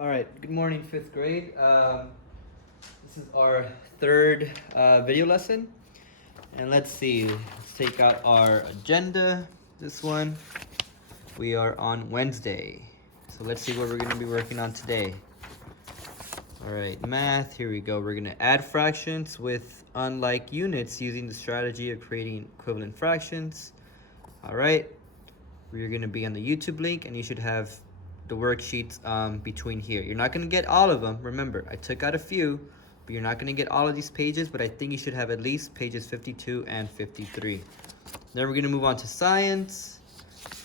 All right, good morning, fifth grade. This is our third video lesson. And let's see, let's take out our agenda, this one. We are on Wednesday. So let's see what we're gonna be working on today. All right, math, here we go. We're gonna add fractions with unlike units using the strategy of creating equivalent fractions. All right, we're gonna be on the YouTube link and you should have the worksheets between here. You're not gonna get all of them. Remember, I took out a few, but you're not gonna get all of these pages, but I think you should have at least pages 52 and 53. Then we're gonna move on to science,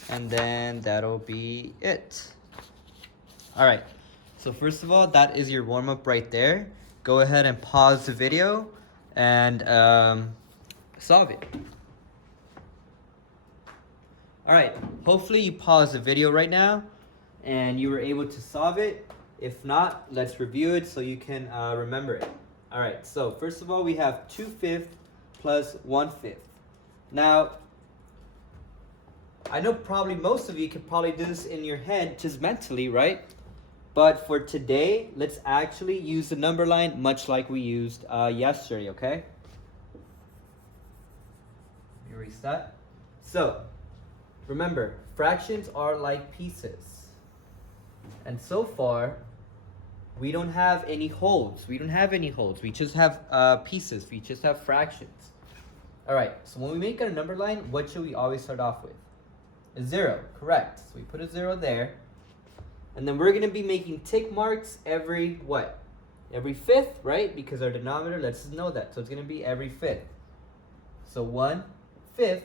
and then that'll be it. All right, so first of all, that is your warm-up right there. Go ahead and pause the video and solve it. All right, hopefully you paused the video right now and you were able to solve it. If not, let's review it so you can remember it. All right, so first of all, we have 2/5 plus 1/5. Now, I know probably most of you could probably do this in your head just mentally, right? But for today, let's actually use the number line much like we used yesterday, okay? Let me reset. So, remember, fractions are like pieces. And so far, we don't have any wholes. We don't have any wholes. We just have pieces. We just have fractions. All right, so when we make our number line, what should we always start off with? A 0, correct. So we put a 0 there. And then we're going to be making tick marks every what? Every fifth, right? Because our denominator lets us know that. So it's going to be every fifth. So 1/5,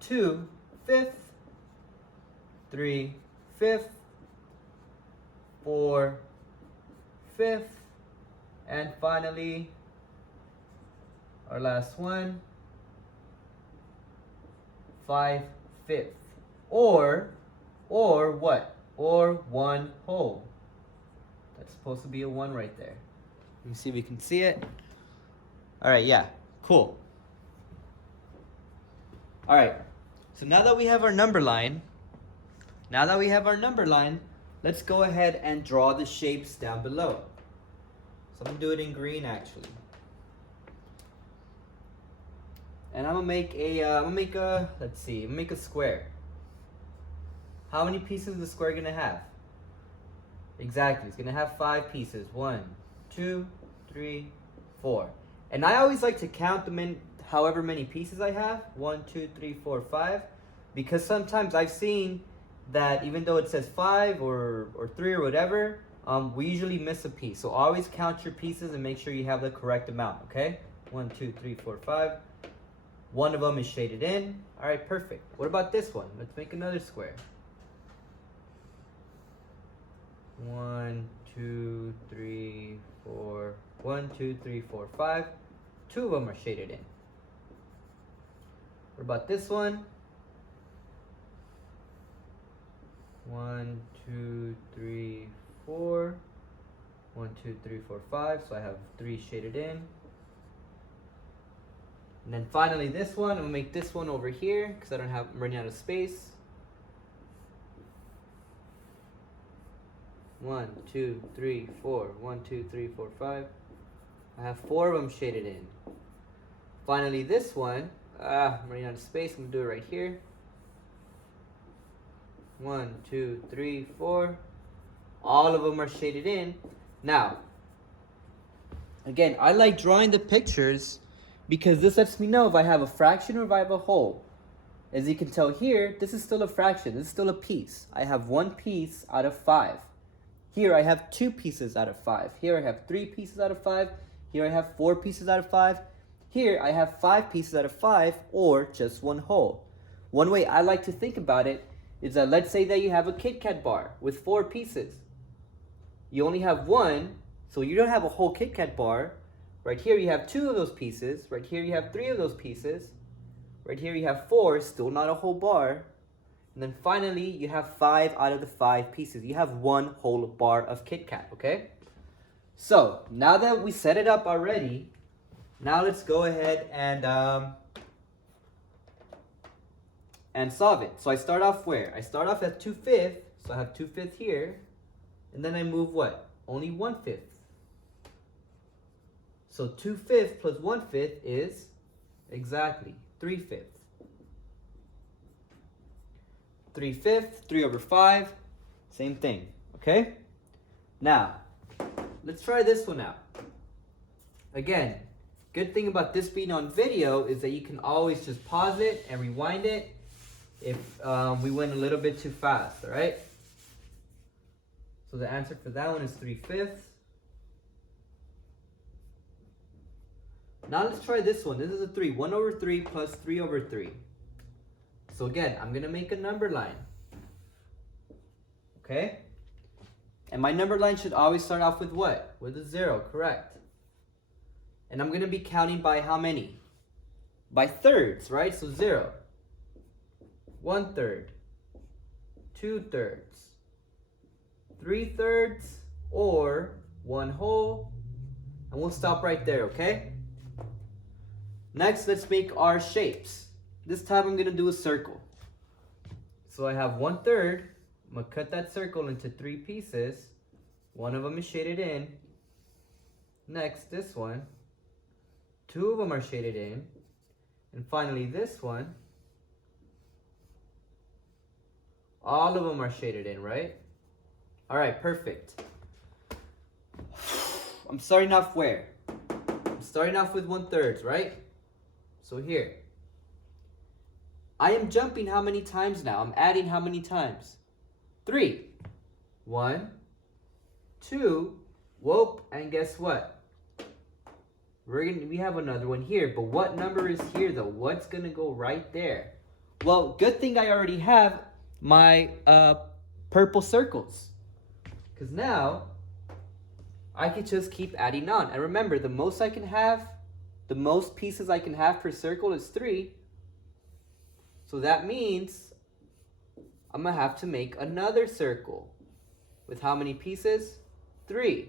2/5, 3/5, 4/5, and finally our last one, 5/5, or what? Or 1 whole. That's supposed to be a 1 right there. Let me see if we can see it. All right, yeah, cool. All right, so now that we have our number line, let's go ahead and draw the shapes down below. So I'm gonna do it in green actually. And I'm gonna make a square. How many pieces is the square gonna have? Exactly, it's gonna have 5 pieces. 1, 2, 3, 4. And I always like to count them in however many pieces I have. 1, 2, 3, 4, 5. Because sometimes I've seen that even though it says 5 or 3 or whatever, we usually miss a piece. So always count your pieces and make sure you have the correct amount, okay? 1, 2, 3, 4, 5. One of them is shaded in. All right, perfect. What about this one? Let's make another square. 1, 2, 3, 4. 1, 2, 3, 4, 5. 2 of them are shaded in. What about this one? 1, 2, 3, 4. 1, 2, 3, 4, 5. So I have 3 shaded in. And then finally this one, I'm gonna make this one over here because I'm running out of space. 1, 2, 3, 4. 1, 2, 3, 4, 5. I have 4 of them shaded in. Finally this one, I'm running out of space. I'm gonna do it right here. 1, 2, 3, 4. All of them are shaded in. Now, again, I like drawing the pictures because this lets me know if I have a fraction or if I have a whole. As you can tell here, this is still a fraction. This is still a piece. I have 1 piece out of 5. Here I have 2 pieces out of 5. Here I have 3 pieces out of 5. Here I have 4 pieces out of 5. Here I have 5 pieces out of 5, or just 1 whole. One way I like to think about it is that let's say that you have a Kit Kat bar with 4 pieces. You only have 1, so you don't have a whole Kit Kat bar. Right here you have 2 of those pieces. Right here you have 3 of those pieces. Right here you have 4, still not a whole bar. And then finally you have 5 out of the 5 pieces. You have 1 whole bar of Kit Kat, okay? So now that we set it up already, now let's go ahead and solve it. So I start off where? I start off at 2/5, so I have 2/5 here. And then I move what? Only 1/5. So 2/5 plus 1/5 is exactly 3/5. 3/5, 3/5, same thing, okay? Now, let's try this one out. Again, good thing about this being on video is that you can always just pause it and rewind it if we went a little bit too fast, all right? So the answer for that one is 3/5. Now let's try this one. This is a 3. 1/3 plus 3/3. So again, I'm going to make a number line. Okay? And my number line should always start off with what? With a 0, correct? And I'm going to be counting by how many? By thirds, right? So 0, 1/3, 2/3, 3/3, or 1 whole. And we'll stop right there, okay? Next, let's make our shapes. This time I'm going to do a circle. So I have 1/3. I'm going to cut that circle into 3 pieces. One of them is shaded in. Next, this one. 2 of them are shaded in. And finally, this one. All of them are shaded in, right? All right, perfect. I'm starting off where? I'm starting off with 1/3, right? So here. I am jumping how many times now? I'm adding how many times? 3. 1, 2, whoop, and guess what? We have another one here, but what number is here though? What's gonna go right there? Well, good thing I already have my purple circles. Because now, I could just keep adding on. And remember, the most pieces I can have per circle is 3. So that means I'm going to have to make another circle. With how many pieces? 3.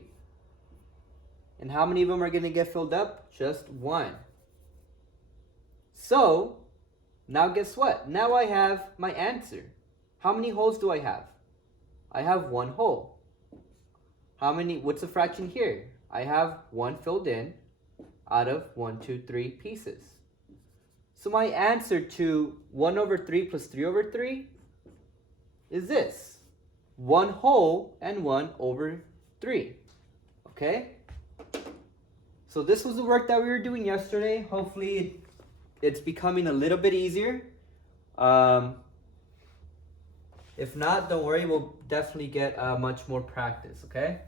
And how many of them are going to get filled up? Just 1. So, now guess what? Now I have my answer. How many holes do I have? I have 1 hole. What's the fraction here? I have 1 filled in out of 1, 2, 3 pieces. So my answer to 1/3 plus 3/3 is this. 1 whole and 1/3. Okay? So this was the work that we were doing yesterday. Hopefully it's becoming a little bit easier. If not, don't worry, we'll definitely get much more practice, okay?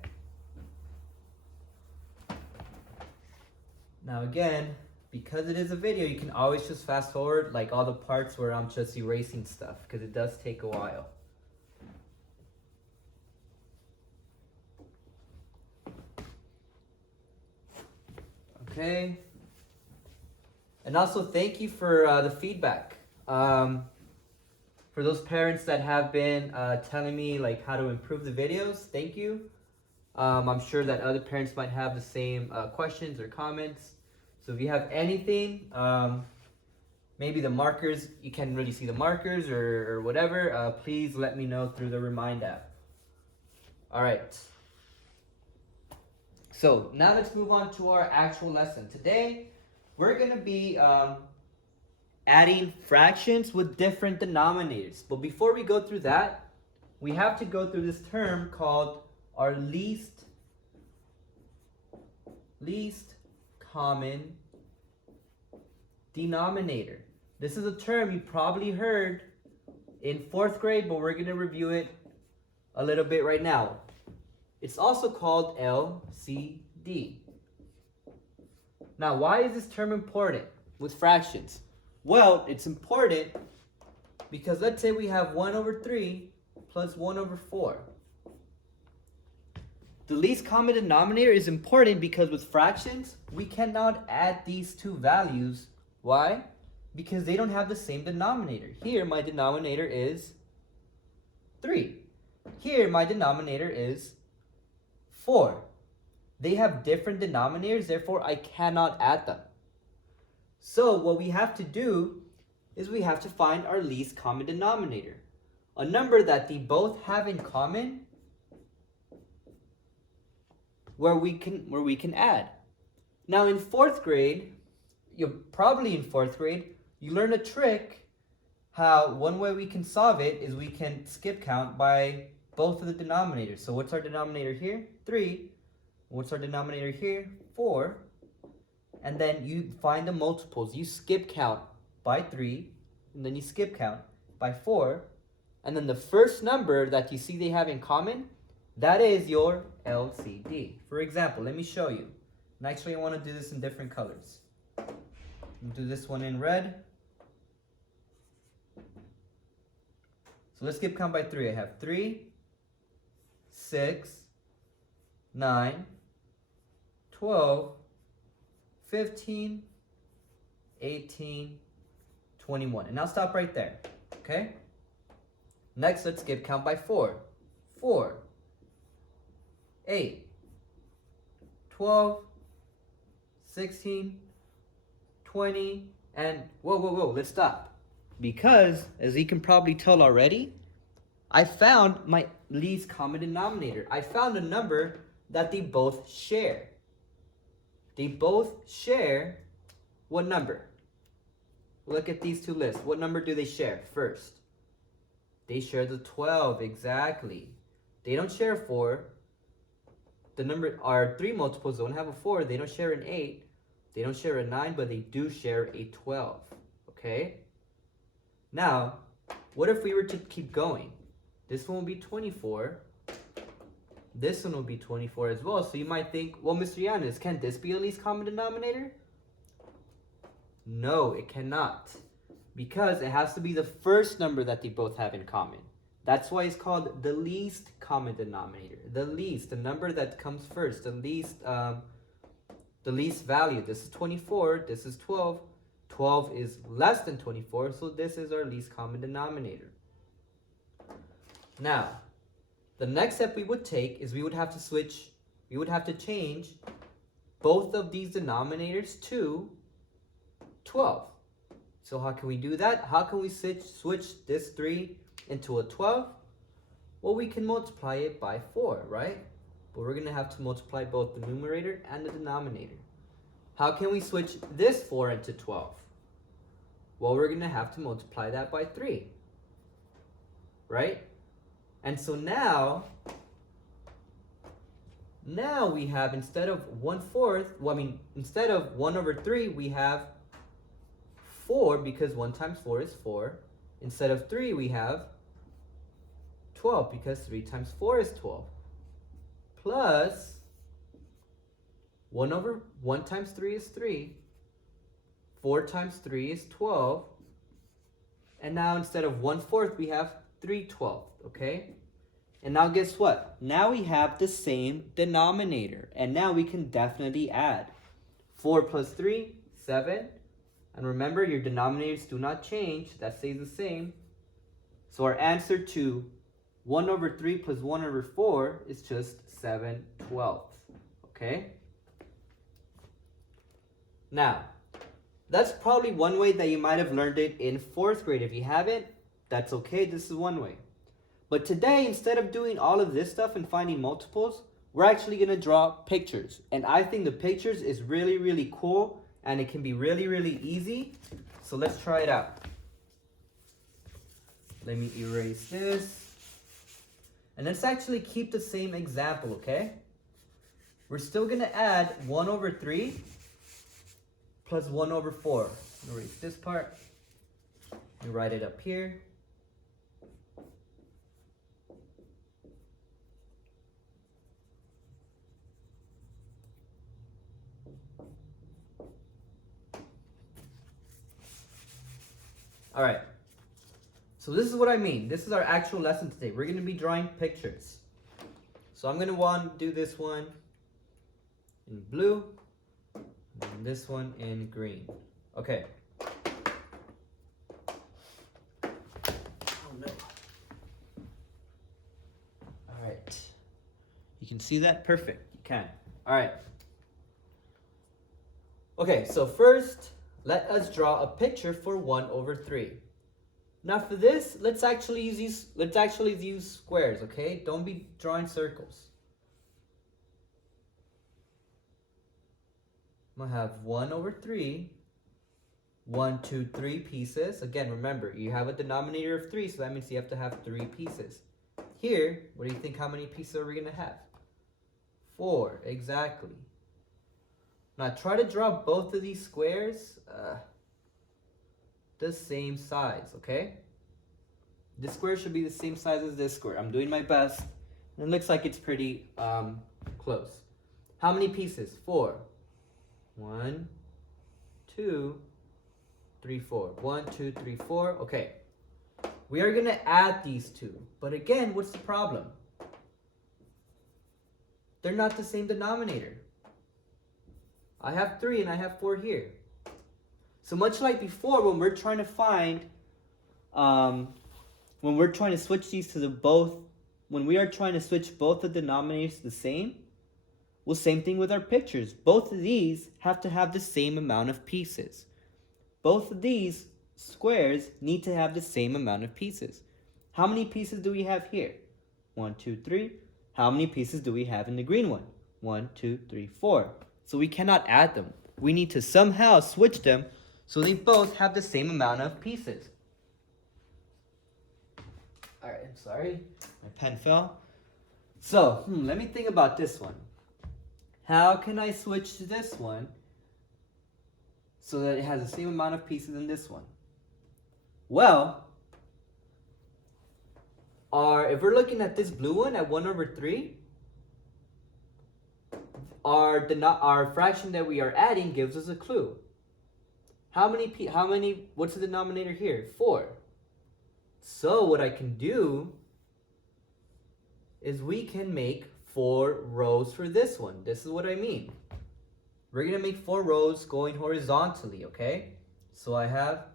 Now again, because it is a video, you can always just fast forward like all the parts where I'm just erasing stuff, because it does take a while. Okay. And also thank you for the feedback. For those parents that have been telling me like how to improve the videos, thank you. I'm sure that other parents might have the same questions or comments. So if you have anything, maybe the markers, you can't really see the markers or whatever, please let me know through the Remind app. All right. So now let's move on to our actual lesson. Today, we're going to be adding fractions with different denominators. But before we go through that, we have to go through this term called our least common denominator. This is a term you probably heard in 4th grade, but we're going to review it a little bit right now. It's also called LCD. Now, why is this term important with fractions? Well, it's important because let's say we have 1/3 plus 1/4. The least common denominator is important because with fractions, we cannot add these two values. Why? Because they don't have the same denominator. Here, my denominator is 3. Here, my denominator is 4. They have different denominators, therefore I cannot add them. So what we have to do is we have to find our least common denominator. A number that they both have in common where we can add. Now in 4th grade, you learn a trick how one way we can solve it is we can skip count by both of the denominators. So what's our denominator here? 3. What's our denominator here? 4. And then you find the multiples. You skip count by 3, and then you skip count by 4. And then the first number that you see they have in common, that is your LCD. For example, let me show you. And actually, I want to do this in different colors. I'll do this one in red. So let's skip count by 3. I have 3, 6, 9, 12, 15, 18, 21. And I'll stop right there, okay? Next, let's skip count by 4. 4, 8, 12, 16, 20, and whoa, let's stop. Because, as you can probably tell already, I found my least common denominator. I found a number that they both share. They both share what number? Look at these two lists. What number do they share first? They share the 12, exactly. They don't share 4. The number, our 3 multiples don't have a 4. They don't share an 8. They don't share a 9, but they do share a 12. Okay? Now, what if we were to keep going? This one will be 24. This one will be 24 as well. So you might think, well, Mr. Yanis, can this be a least common denominator? No, it cannot. Because it has to be the first number that they both have in common. That's why it's called the least common denominator. The least, the number that comes first, the least value. This is 24, this is 12. 12 is less than 24, so this is our least common denominator. Now, the next step we would take is we would have to change both of these denominators to 12. So how can we do that? How can we switch this 3 into a 12? Well, we can multiply it by 4, right? But we're going to have to multiply both the numerator and the denominator. How can we switch this 4 into 12? Well, we're going to have to multiply that by 3, right? And so now we have, instead of 1/4, instead of 1 over 3, we have 4, because 1 times 4 is 4. Instead of 3, we have 12, because 3 times 4 is 12. Plus 1 times 3 is 3. 4 times 3 is 12. And now instead of 1/4, we have 3/12, okay? And now guess what? Now we have the same denominator. And now we can definitely add. 4 plus 3, 7. And remember, your denominators do not change. That stays the same. So our answer to 1 over 3 plus 1 over 4 is just 7/12. Okay? Now, that's probably one way that you might have learned it in 4th grade. If you haven't, that's okay. This is one way. But today, instead of doing all of this stuff and finding multiples, we're actually going to draw pictures. And I think the pictures is really, really cool. And it can be really, really easy. So let's try it out. Let me erase this. And let's actually keep the same example, okay? We're still going to add 1 over 3 plus 1 over 4. Erase this part. And write it up here. All right, so this is what I mean. This is our actual lesson today. We're going to be drawing pictures. So I'm going to want to do this one in blue, and this one in green. Okay. Oh no. All right. You can see that? Perfect. You can. All right. Okay, so first, let us draw a picture for 1 over 3. Now for this, let's actually use squares, okay? Don't be drawing circles. I'm gonna have 1 over 3, 1, 2, 3 pieces. Again, remember, you have a denominator of 3, so that means you have to have 3 pieces. Here, what do you think, how many pieces are we gonna have? 4, exactly. Now try to draw both of these squares the same size, okay? This square should be the same size as this square. I'm doing my best. It looks like it's pretty close. How many pieces? 4. 1, 2, 3, 4. 1, 2, 3, 4. Okay. We are going to add these two. But again, what's the problem? They're not the same denominator. I have 3 and I have 4 here. So much like before, when we're trying to find, when we're trying to switch these to the both, when we are trying to switch both the denominators to the same, well, same thing with our pictures. Both of these have to have the same amount of pieces. Both of these squares need to have the same amount of pieces. How many pieces do we have here? 1, 2, 3. How many pieces do we have in the green one? 1, 2, 3, 4. So we cannot add them. We need to somehow switch them so they both have the same amount of pieces. All right, I'm sorry. My pen fell. So, let me think about this one. How can I switch to this one so that it has the same amount of pieces in this one? Well, if we're looking at this blue one at 1 over 3, our fraction that we are adding gives us a clue. What's the denominator here? 4. So what I can do is we can make 4 rows for this one. This is what I mean. We're going to make 4 rows going horizontally, okay? So I have,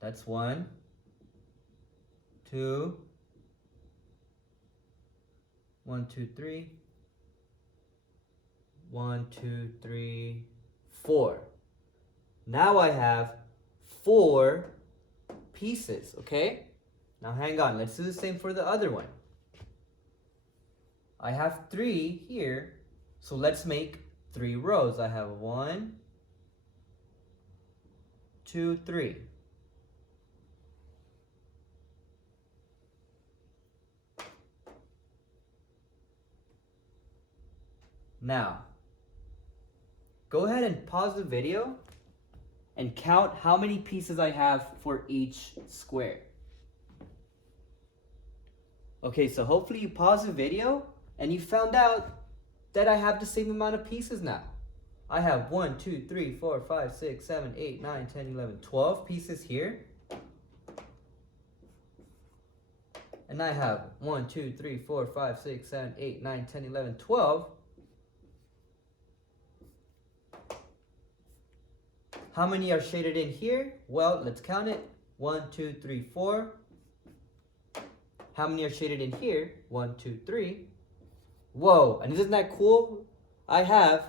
that's 1, 2, 1, 2, 3, 1, 2, 3, 4. Now I have 4 pieces, okay? Now hang on, let's do the same for the other one. I have 3 here, so let's make 3 rows. I have 1, 2, 3. Now, go ahead and pause the video and count how many pieces I have for each square. Okay, so hopefully you paused the video and you found out that I have the same amount of pieces now. I have 1, 2, 3, 4, 5, 6, 7, 8, 9, 10, 11, 12 pieces here. And I have 1, 2, 3, 4, 5, 6, 7, 8, 9, 10, 11, 12. How many are shaded in here? Well, let's count it. 1, 2, 3, 4. How many are shaded in here? 1, 2, 3. Whoa, and isn't that cool? I have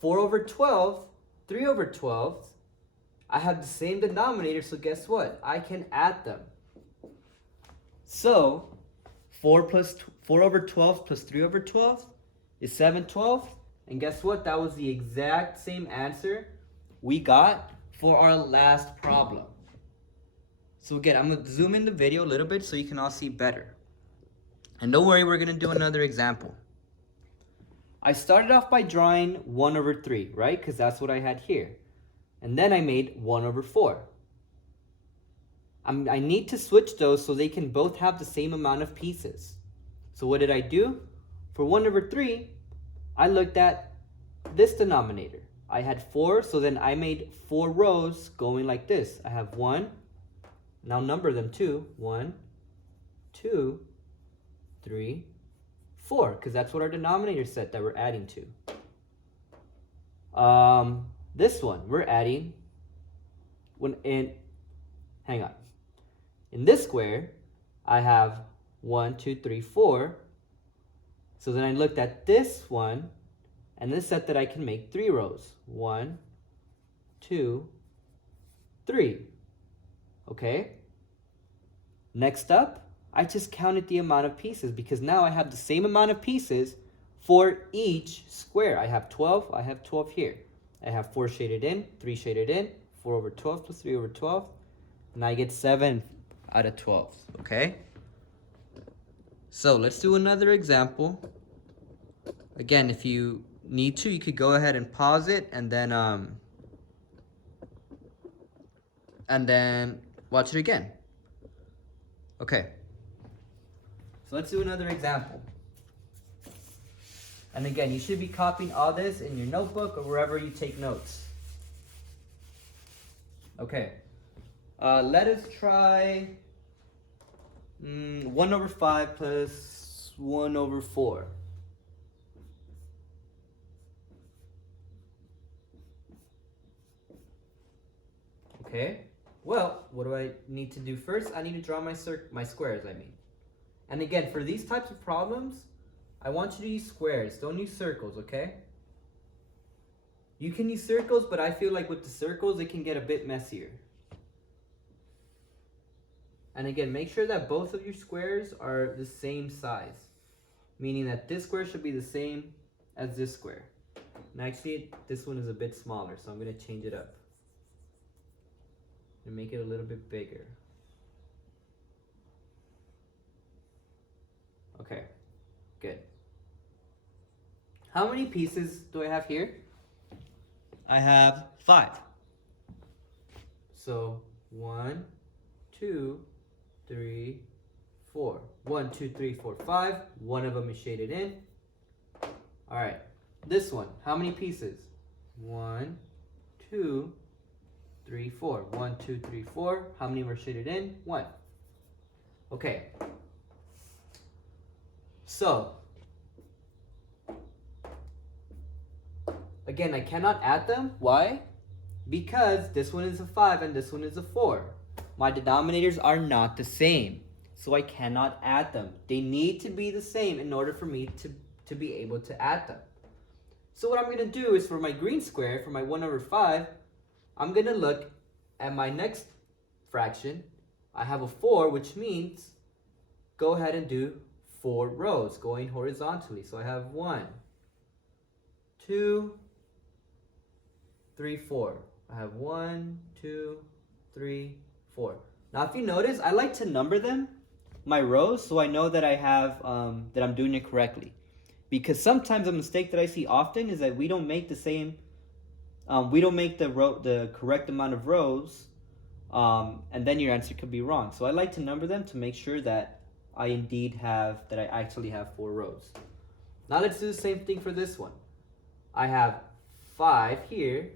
4 over 12, 3 over 12. I have the same denominator, so guess what? I can add them. So 4 over 12 plus 3 over 12 is 7/12. And guess what? That was the exact same answer we got for our last problem. So again, I'm going to zoom in the video a little bit so you can all see better. And don't worry, we're going to do another example. I started off by drawing 1 over 3, right? Because that's what I had here. And then I made 1 over 4. I need to switch those so they can both have the same amount of pieces. So what did I do? For 1 over 3, I looked at this denominator. I had 4, so then I made 4 rows going like this. I have 1, now number them too. 1, 2, 3, 4, because that's what our denominator said that we're adding to. This one, we're adding, hang on. In this square, I have 1, 2, 3, 4. So then I looked at this one, and this said that I can make 3 rows. 1, 2, 3. Okay? Next up, I just counted the amount of pieces because now I have the same amount of pieces for each square. I have 12, I have 12 here. I have 4 shaded in, 3 shaded in, 4 over 12 plus 3 over 12, and I get 7 out of 12, okay? So let's do another example. Again, if you need to, you could go ahead and pause it and then watch it again. Okay. So let's do another example. And again, you should be copying all this in your notebook or wherever you take notes. Okay. Let us try 1 over 5 plus 1 over 4. Okay. Well, what do I need to do first? I need to draw my squares, I mean. And again, for these types of problems, I want you to use squares. Don't use circles, okay? You can use circles, but I feel like with the circles, it can get a bit messier. And again, make sure that both of your squares are the same size, meaning that this square should be the same as this square. And actually, this one is a bit smaller, so I'm going to change it up and make it a little bit bigger. Okay, good. How many pieces do I have here? I have 5. So 1, 2, 3, 4. 1, 2, 3, 4, 5. One of them is shaded in. All right, this one, how many pieces? 1, 2, 3, 4. 1, 2, 3, 4. How many were shaded in? 1. Okay. So, again, I cannot add them. Why? Because this one is a 5 and this one is a 4. My denominators are not the same, so I cannot add them. They need to be the same in order for me to be able to add them. So what I'm going to do is for my green square, for my 1 over 5, I'm going to look at my next fraction. I have a 4, which means go ahead and do 4 rows going horizontally. So I have 1, 2, 3, 4. I have 1, 2, 3, 4. Now if you notice, I like to number them, my rows, so I know that I have that I'm doing it correctly. Because sometimes a mistake that I see often is that we don't make the same, we don't make the correct amount of rows, and then your answer could be wrong. So I like to number them to make sure that I actually have 4 rows. Now let's do the same thing for this one. I have 5 here,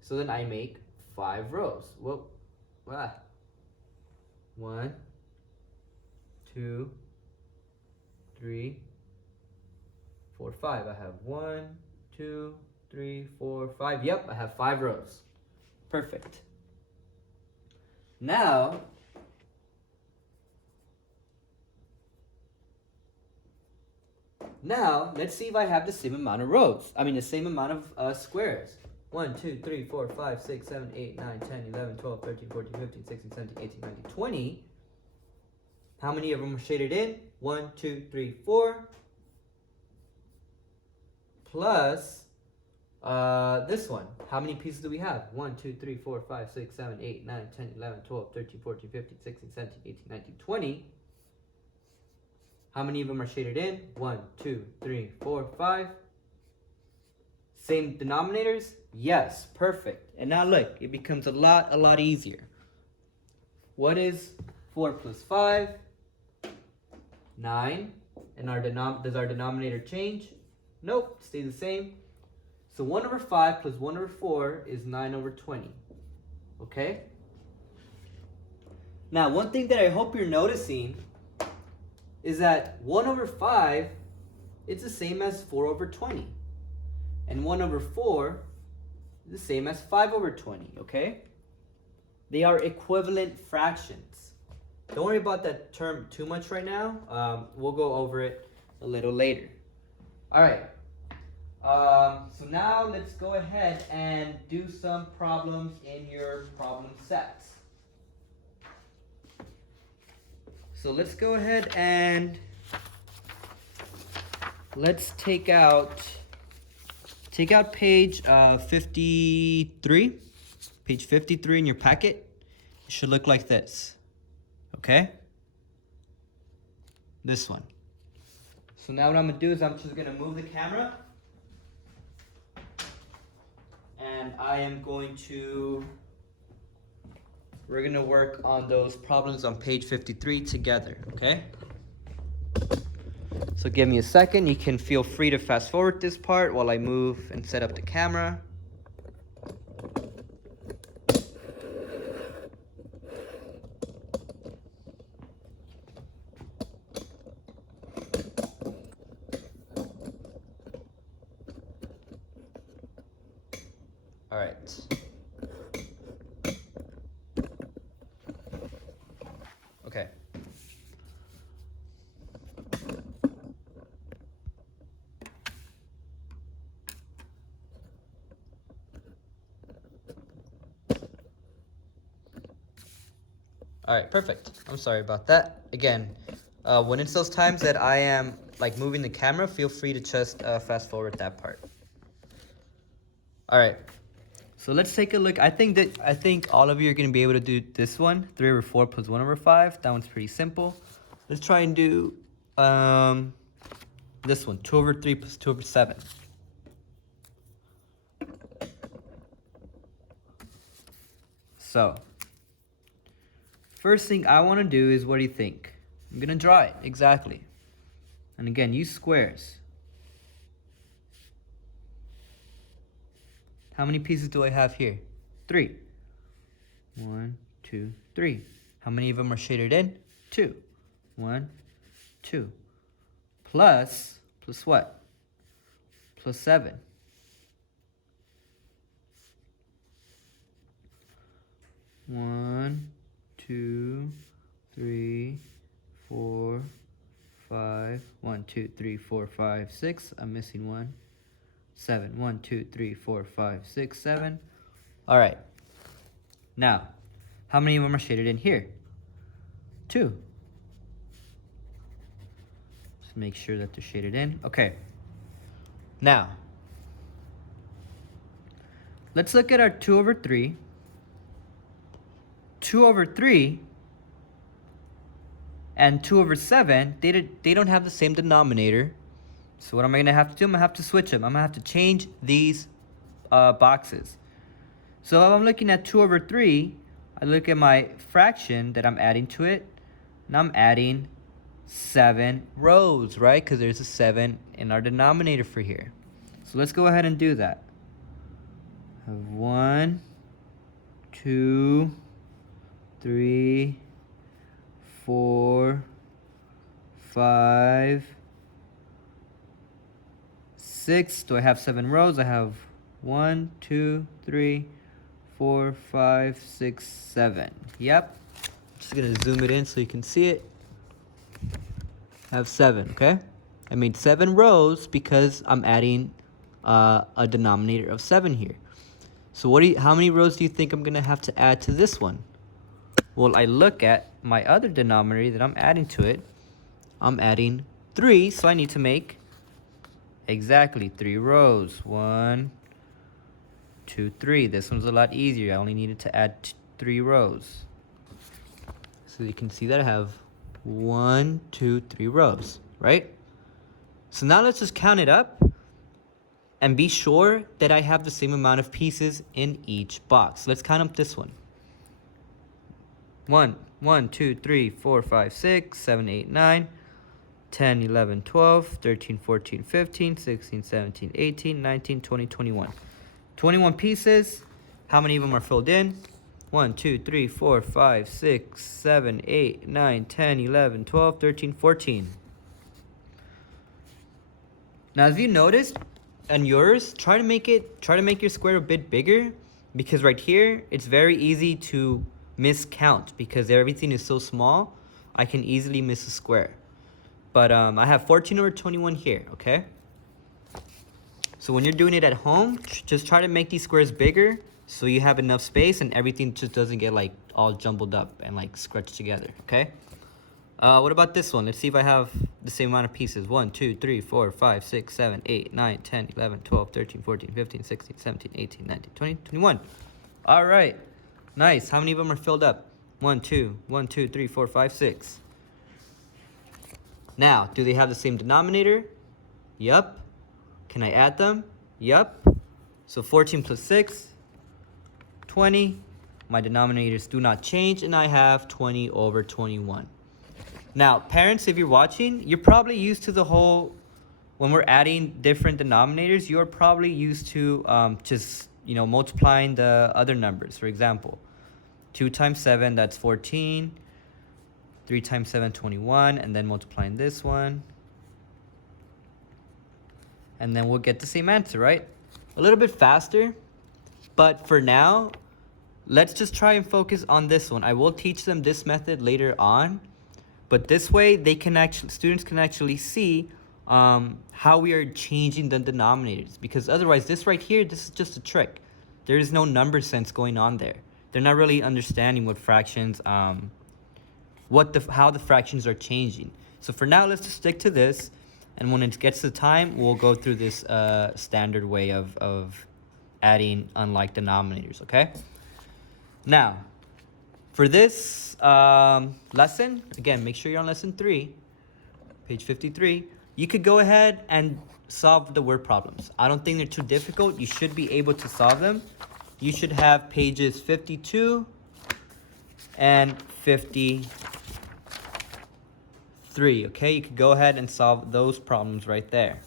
so then I make 5 rows. Whoa, 1, 2, 3, 4, 5. I have 1, 2, 3, 4, 5. Yep, I have 5 rows. Perfect. Now, let's see if I have the same amount of rows. I mean, the same amount of squares. 1, 2, 3, 4, 5, 6, 7, 8, 9, 10, 11, 12, 13, 14, 15, 16, 17, 18, 19, 20. How many of them are shaded in? 1, 2, 3, 4. Plus this one. How many pieces do we have? 1, 2, 3, 4, 5, 6, 7, 8, 9, 10, 11, 12, 13, 14, 15, 16, 17, 18, 19, 20. How many of them are shaded in? 1, 2, 3, 4, 5. Same denominators? Yes, perfect. And now look, it becomes a lot easier. What is 4 plus 5? 9. And does our denominator change? Nope, stays the same. So 1 over 5 plus 1 over 4 is 9 over 20. Okay? Now, one thing that I hope you're noticing is that 1 over 5, it's the same as 4 over 20. And 1 over 4 is the same as 5 over 20, okay? They are equivalent fractions. Don't worry about that term too much right now. We'll go over it a little later. All right. So now let's go ahead and do some problems in your problem sets. So let's go ahead and let's take out page 53. Page 53 in your packet. It should look like this. Okay? This one. So now what I'm gonna do is I'm just gonna move the camera. And we're gonna work on those problems on page 53 together, okay? So give me a second. You can feel free to fast forward this part while I move and set up the camera. All right. Okay. All right, perfect. I'm sorry about that. Again, when it's those times that I am like moving the camera, feel free to just fast forward that part. All right. So let's take a look. I think all of you are going to be able to do this one, 3 over 4 plus 1 over 5. That one's pretty simple. Let's try and do this one, 2 over 3 plus 2 over 7. So, first thing I want to do is, what do you think? I'm going to draw it, exactly. And again, use squares. How many pieces do I have here? 3. 1, 2, 3. How many of them are shaded in? 2. 1, 2. Plus what? Plus 7. One, 2, 3, 4, 5. 1, 2, 3, 4, 5, 6. I'm missing 1. 7. 1, 2, 3, 4, 5, 6, 7. All right. Now, how many of them are shaded in here? 2. Just make sure that they're shaded in. Okay. Now, let's look at our 2 over 3. 2 over 3 and 2 over 7, they don't have the same denominator. So what am I going to have to do? I'm going to have to switch them. I'm going to have to change these boxes. So if I'm looking at 2 over 3, I look at my fraction that I'm adding to it, and I'm adding 7 rows, right? Because there's a 7 in our denominator for here. So let's go ahead and do that. I have 1, 2, 3, 4, 5, 6. Do I have 7 rows? I have 1, 2, 3, 4, 5, 6, 7. Yep. Just gonna zoom it in so you can see it. I have 7, okay? I made 7 rows because I'm adding a denominator of 7 here. So how many rows do you think I'm gonna have to add to this one? Well, I look at my other denominator that I'm adding to it. I'm adding 3, so I need to make exactly 3 rows. 1, 2, 3. This one's a lot easier. I only needed to add 3 rows. So you can see that I have 1, 2, 3 rows, right? So now let's just count it up and be sure that I have the same amount of pieces in each box. Let's count up this one. 1, 2, 3, 4, 5, 6, 7, 8, 9, 10, 11, 12, 13, 14, 15, 16, 17, 18, 19, 20, 21. 21 pieces. How many of them are filled in? 1, 2, 3, 4, 5, 6, 7, 8, 9, 10, 11, 12, 13, 14. Now, as you noticed on yours, try to make your square a bit bigger, because right here it's very easy to miscount because everything is so small. I can easily miss a square. But I have 14 over 21 here, okay? So when you're doing it at home, just try to make these squares bigger so you have enough space and everything just doesn't get like all jumbled up and like scratched together, okay? What about this one? Let's see if I have the same amount of pieces. 1, 2, 3, 4, 5, 6, 7, 8, 9, 10, 11, 12, 13, 14, 15, 16, 17, 18, 19, 20, 21. All right. Nice. How many of them are filled up? 1, 2, 1, 2, 3, 4, 5, 6. Now, do they have the same denominator? Yup. Can I add them? Yup. So 14 plus 6, 20. My denominators do not change, and I have 20 over 21. Now, parents, if you're watching, you're probably used to the whole, when we're adding different denominators, you're probably used to just, multiplying the other numbers. For example, 2 times 7, that's 14. 3 times 7, 21. And then multiplying this one. And then we'll get the same answer, right? A little bit faster. But for now, let's just try and focus on this one. I will teach them this method later on. But this way, students can actually see how we are changing the denominators. Because otherwise, this right here, this is just a trick. There is no number sense going on there. They're not really understanding what fractions, how the fractions are changing. So for now, let's just stick to this. And when it gets to time, we'll go through this standard way of adding unlike denominators, okay? Now, for this lesson, again, make sure you're on lesson 3, page 53. You could go ahead and solve the word problems. I don't think they're too difficult. You should be able to solve them. You should have pages 52 and 53, okay? You could go ahead and solve those problems right there.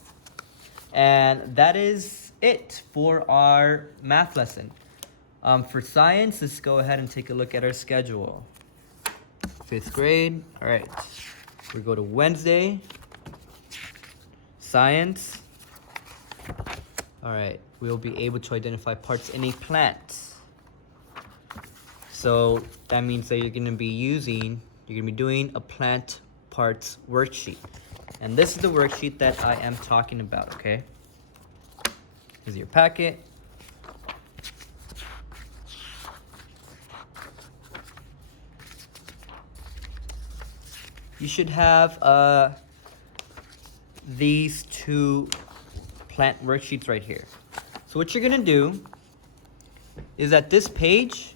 And that is it for our math lesson. For science, let's go ahead and take a look at our schedule. 5th grade, all right. We go to Wednesday, science. All right, we'll be able to identify parts in a plant. So that means that you're gonna be doing a plant parts worksheet. And this is the worksheet that I am talking about, okay? This is your packet. You should have these 2 plant worksheets right here. So what you're gonna do is at this page,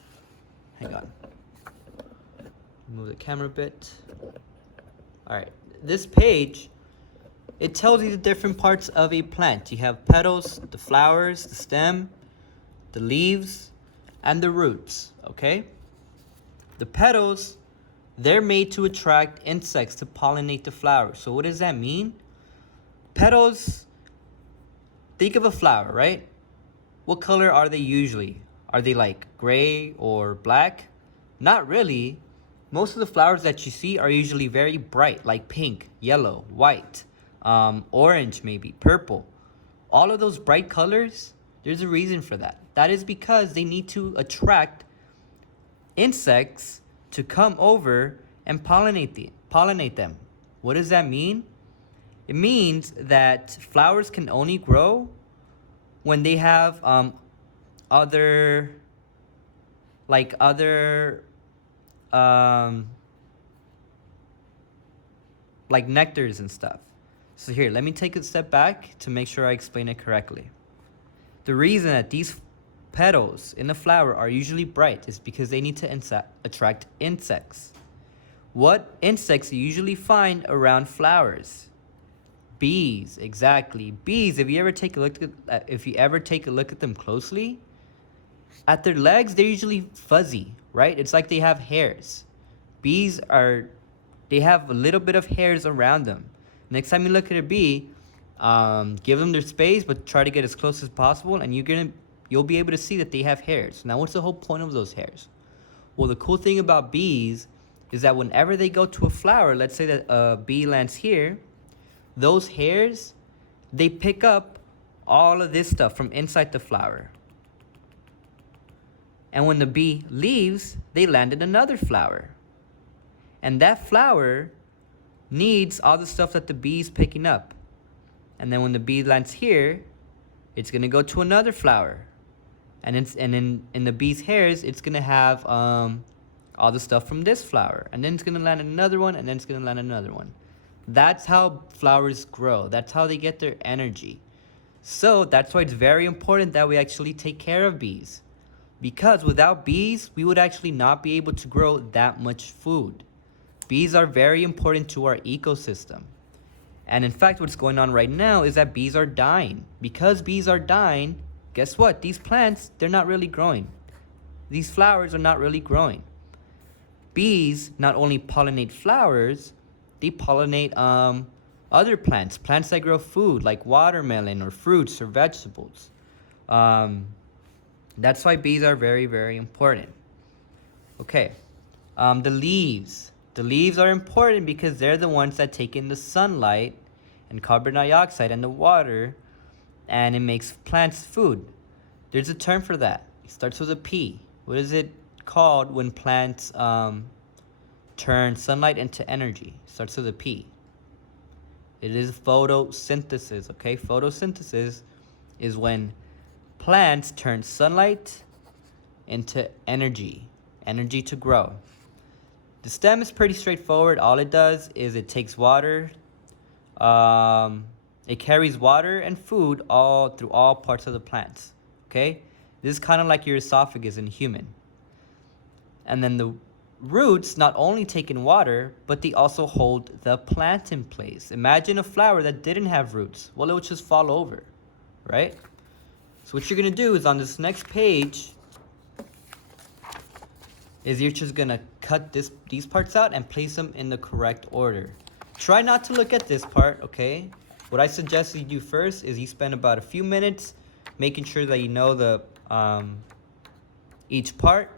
hang on, move the camera a bit. All right, this page, it tells you the different parts of a plant. You have petals, the flowers, the stem, the leaves, and the roots, okay? The petals, they're made to attract insects to pollinate the flowers. So what does that mean? Petals, think of a flower, right? What color are they usually? Are they like gray or black? Not really. Most of the flowers that you see are usually very bright, like pink, yellow, white, orange maybe, purple. All of those bright colors, there's a reason for that. That is because they need to attract insects to come over and pollinate them. What does that mean? It means that flowers can only grow when they have other like nectars and stuff. So here, let me take a step back to make sure I explain it correctly. The reason that these petals in the flower are usually bright is because they need to attract insects. What insects do you usually find around flowers? Bees, exactly. Bees, if you ever take a look at them closely, at their legs, they're usually fuzzy, right? It's like they have hairs. Bees they have a little bit of hairs around them. Next time you look at a bee, give them their space, but try to get as close as possible, and you'll be able to see that they have hairs. Now, what's the whole point of those hairs? Well, the cool thing about bees is that whenever they go to a flower, let's say that a bee lands here, those hairs, they pick up all of this stuff from inside the flower. And when the bee leaves, they land in another flower. And that flower needs all the stuff that the bee's picking up. And then when the bee lands here, it's gonna go to another flower. And in the bee's hairs, it's gonna have all all the stuff from this flower, and then it's gonna land in another one, and then it's gonna land in another one. That's how flowers grow. That's how they get their energy. So that's why it's very important that we actually take care of bees. Because without bees, we would actually not be able to grow that much food. Bees are very important to our ecosystem. And in fact, what's going on right now is that bees are dying. Because bees are dying, guess what? These plants, they're not really growing. These flowers are not really growing. Bees not only pollinate flowers, they pollinate other plants that grow food like watermelon or fruits or vegetables. That's why bees are very, very important. Okay, the leaves. The leaves are important because they're the ones that take in the sunlight and carbon dioxide and the water, and it makes plants food. There's a term for that. It starts with a P. What is it called when plants turn sunlight into energy? It starts with a P. It is photosynthesis, okay? Photosynthesis is when plants turn sunlight into energy to grow. The stem is pretty straightforward. All it does is it takes water, it carries water and food all through all parts of the plants, okay? This is kind of like your esophagus in human. And then the roots not only take in water, but they also hold the plant in place. Imagine a flower that didn't have roots. Well, it would just fall over, right? So what you're gonna do is on this next page, is you're just gonna cut these parts out and place them in the correct order. Try not to look at this part, okay? What I suggest you do first is you spend about a few minutes making sure that you know the each part.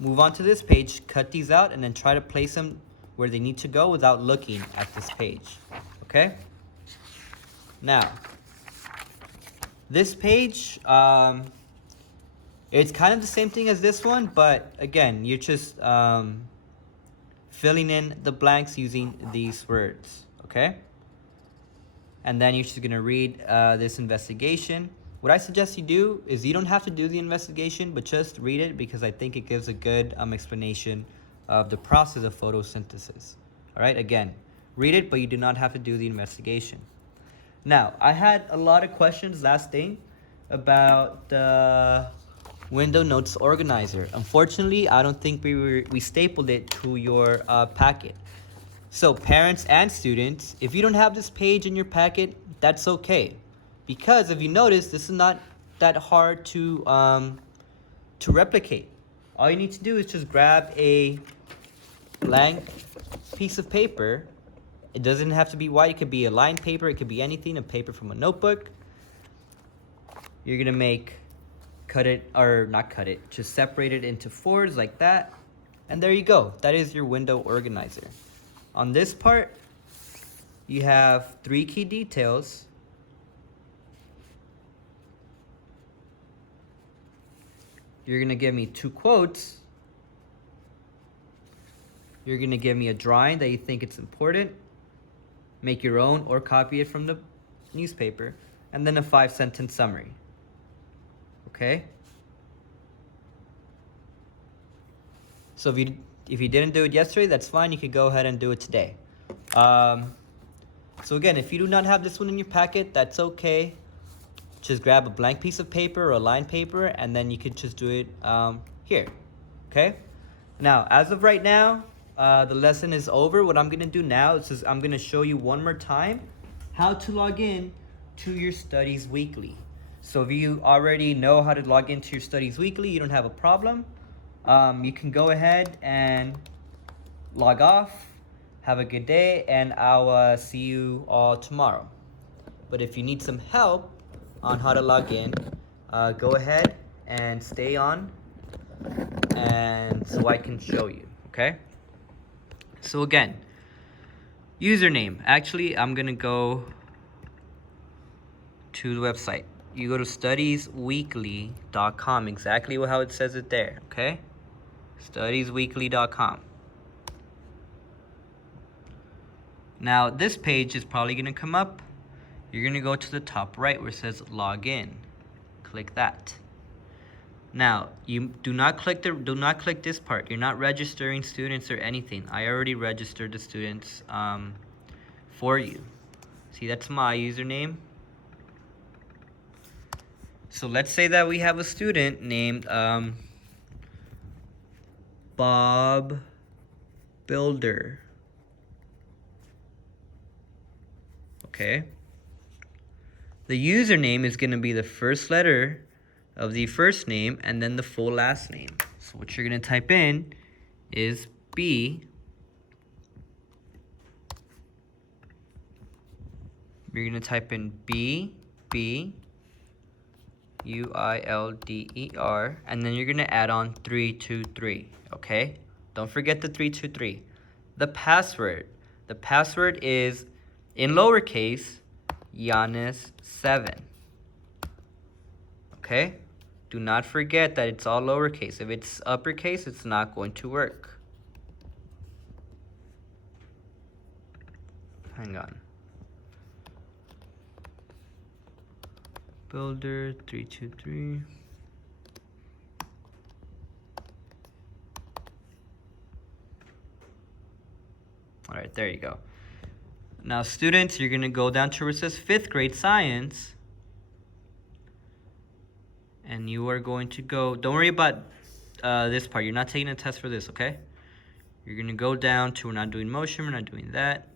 Move on to this page, cut these out, and then try to place them where they need to go without looking at this page, okay? Now, this page, it's kind of the same thing as this one, but again, you're just filling in the blanks using these words, okay? And then you're just gonna read this investigation. What I suggest you do is you don't have to do the investigation, but just read it because I think it gives a good explanation of the process of photosynthesis. All right, again, read it, but you do not have to do the investigation. Now, I had a lot of questions last thing about the window notes organizer. Unfortunately, I don't think we stapled it to your packet. So parents and students, if you don't have this page in your packet, that's okay. Because if you notice, this is not that hard to replicate. All you need to do is just grab a blank piece of paper. It doesn't have to be white. It could be a lined paper. It could be anything, a paper from a notebook. You're gonna just separate it into fours like that. And there you go. That is your window organizer. On this part, you have 3 key details. You're gonna give me 2 quotes. You're gonna give me a drawing that you think it's important. Make your own or copy it from the newspaper. And then a 5-sentence summary. Okay? So if you didn't do it yesterday, that's fine. You could go ahead and do it today. So again, if you do not have this one in your packet, that's okay. Just grab a blank piece of paper or a lined paper, and then you could just do it here. Okay? Now, as of right now, the lesson is over. What I'm gonna do now is I'm gonna show you one more time how to log in to your Studies Weekly. So if you already know how to log into your Studies Weekly, you don't have a problem. You can go ahead and log off. Have a good day, and I'll see you all tomorrow. But if you need some help on how to log in, go ahead and stay on, and so I can show you, okay? So again, username. Actually, I'm gonna go to the website. You go to studiesweekly.com, exactly how it says it there, okay? Studiesweekly.com. Now, this page is probably gonna come up. You're gonna go to the top right where it says login. Click that. Now, you do not click this part. You're not registering students or anything. I already registered the students for you. See, that's my username. So let's say that we have a student named Bob Builder. Okay. The username is going to be the first letter of the first name and then the full last name. So what you're going to type in is B. You're going to type in BUILDER, and then you're going to add on 323, okay? Don't forget the 323. The password is in lowercase Giannis7. Okay? Do not forget that it's all lowercase. If it's uppercase, it's not going to work. Hang on. Builder 323. All right, there you go. Now, students, you're going to go down to where it says 5th grade science. And you are going to go, don't worry about this part. You're not taking a test for this, okay? You're going to go down to, we're not doing motion, we're not doing that.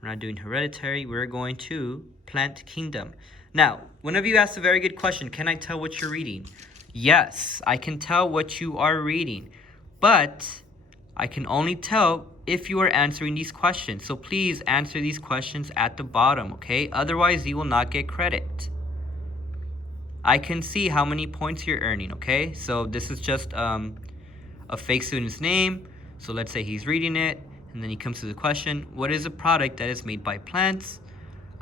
We're not doing hereditary. We're going to plant kingdom. Now, one of you asked a very good question. Can I tell what you're reading? Yes, I can tell what you are reading. But I can only tell if you are answering these questions. So please answer these questions at the bottom, okay? Otherwise, you will not get credit. I can see how many points you're earning, okay? So this is just a fake student's name. So let's say he's reading it, and then he comes to the question, what is a product that is made by plants?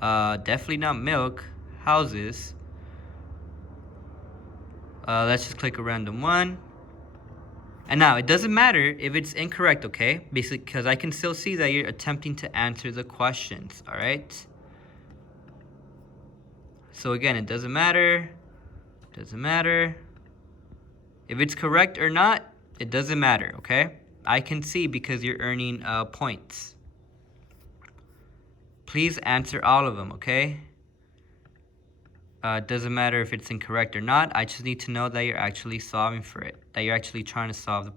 Definitely not milk. Houses. Let's just click a random one. And now, it doesn't matter if it's incorrect, okay? Basically, because I can still see that you're attempting to answer the questions, all right? So again, it doesn't matter. Doesn't matter. If it's correct or not, it doesn't matter, okay? I can see because you're earning points. Please answer all of them, okay? It doesn't matter if it's incorrect or not. I just need to know that you're actually solving for it, that you're actually trying to solve the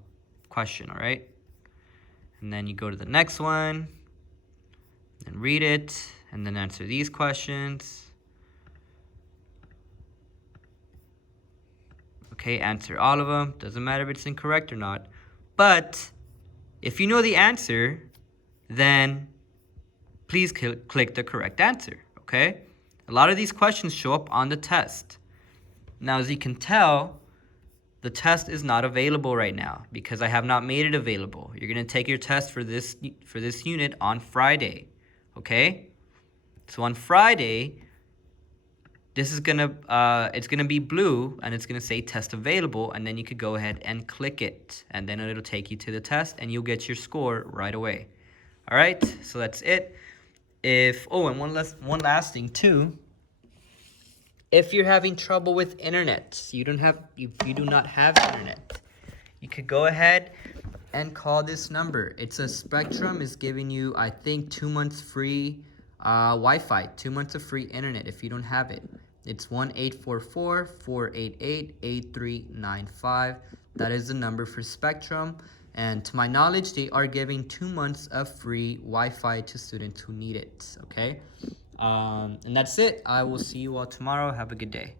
question, all right? And then you go to the next one, and read it, and then answer these questions. Okay, answer all of them. Doesn't matter if it's incorrect or not. But if you know the answer, then please click the correct answer, okay? A lot of these questions show up on the test. Now, as you can tell, the test is not available right now because I have not made it available. You're going to take your test for this unit on Friday, okay? So on Friday, this is it's gonna be blue and it's gonna say test available, and then you could go ahead and click it, and then it'll take you to the test and you'll get your score right away. All right, so that's it. And one last thing too. If you're having trouble with internet, you do not have internet, you could go ahead and call this number. It's a Spectrum is giving you, I think, 2 months free Wi-Fi, 2 months of free internet if you don't have it. It's 1-844-488-8395. That is the number for Spectrum. And to my knowledge, they are giving 2 months of free Wi-Fi to students who need it, okay? And that's it. I will see you all tomorrow. Have a good day.